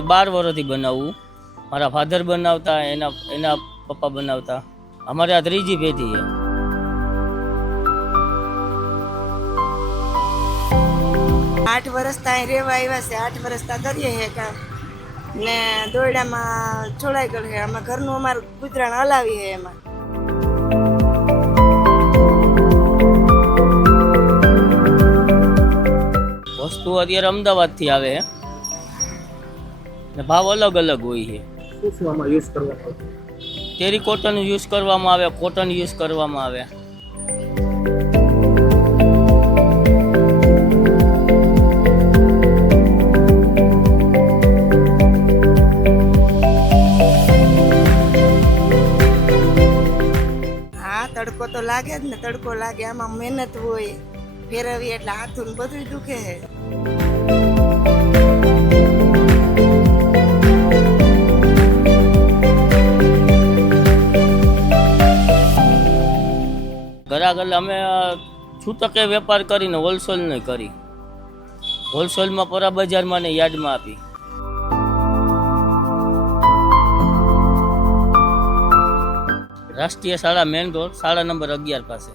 12 વર્ષથી બનાવું. મારા ફાધર બનાવતા, એના પપ્પા બનાવતા. અમારે આ ત્રીજી પેઢી છે. 8 વર્ષ ત્યાં રહેવા આવ્યા છે. 8 વર્ષ ત્યાં કરીએ છે કામ ને દોયડામાં છોડાઈ ગયેલ છે. આમાં ઘરનું અમારું ગુજરાન હલાવી છે. એમાં વસ્તુ અત્યારે અમદાવાદથી આવે છે ને ભાવ અલગ અલગ હોય છે. શું આમાં યુઝ કરવામાં આવે? તેરી કોટન યુઝ કરવામાં આવે, કોટન યુઝ કરવામાં આવે. હા, તડકો તો લાગે જ ને. તડકો લાગે, આમાં મહેનત હોય, ફેરવી એટલે હાથું ને બધું દુખે છે. ઘરાક એટલે અમે છૂટકે વેપાર કરીને હોલસેલ નહીં કરી. હોલસેલમાં પરા બજારમાં ને યાર્ડમાં આપી. રાષ્ટ્રીય શાળા મેન રોડ, શાળા નંબર 11 પાસે.